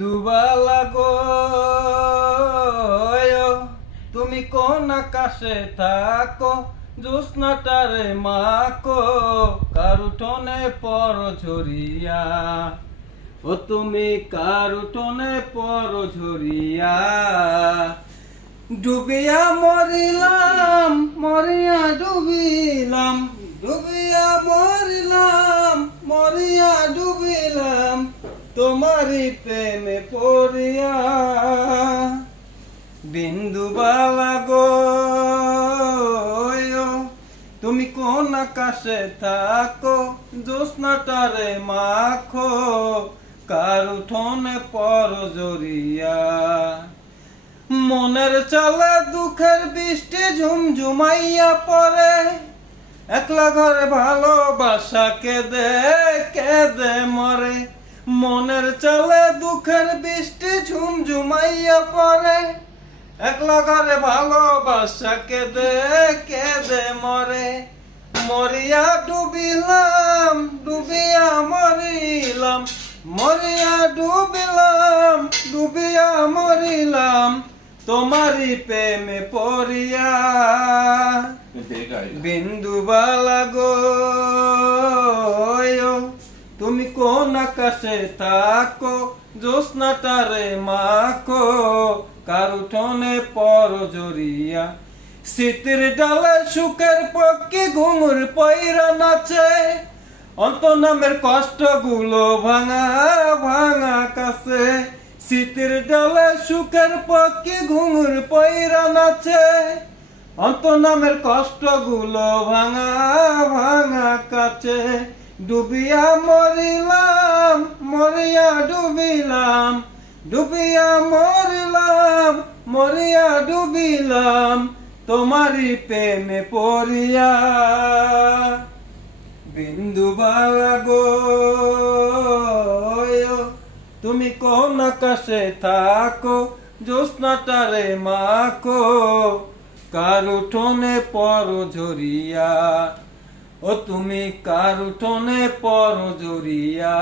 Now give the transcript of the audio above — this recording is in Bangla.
দুবালা গো, তুমি কোন আকাশে থাকো, জ্যোৎস্নাটারে মাকো, কার উঠোনে পর ঝরিয়া। ও তুমি কার উঠোনে পর ঝরিয়া। ডুবিয়া মরিলাম, মরিয়া ডুবিলাম, ডুবিয়া মরিলাম, মরিয়া ডুবিলাম, তোমারি প্রেমে পড়িয়া। বিন্দুবালা গো, তুমি কোন আকাশে থাকো, জ্যোৎস্নাটারে মাখো, কার উঠোনে পর ঝরিয়া। মনের চলে দুঃখের বৃষ্টি ঝুমঝুমাইয়া পড়ে, একলা ঘরে ভালোবাসা কেঁদে কেঁদে মরে। মনের চলে দুঃখের বৃষ্টি ঝুমঝুমাইয়া পড়ে, একলা ঘরে ভালোবাসা কেঁদে কেঁদে মরে। মরিয়া ডুবিলাম, ডুবিয়া মরিলাম, মরিয়া ডুবিলাম, ডুবিয়া মরিলাম, তোমারি প্রেমে পড়িয়া। বিন্দুবালা গো, তুমি কোন আকাশে থাকো, জ্যোৎস্নাটারে মাখো, কার উঠোনে পর ঝরিয়া। শীতের ডালে সুখের পক্ষে ঘুঙুর পয়রা নাচে, অন্ত নামের কষ্ট গুলো ভাঙা ভাঙা কাছে। শীতের ডালে সুখের পক্ষে ঘুঙুর পয়রা নাচে, অন্ত নামের কষ্ট গুলো ভাঙা ভাঙা কাছে। ডুবিয়া মরিলাম, মরিয়া ডুবিলাম, ডুবিয়া মরিলাম, মরিয়া ডুবিলাম, তোমারি প্রেমে পড়িয়া। বিন্দুবালা গো, তুমি কোন আকাশে থাকো, জ্যোৎস্নাটারে মাখো, কার উঠোনে পর ঝরিয়া। ও তুমি কার উঠোনে পর ঝরিয়া।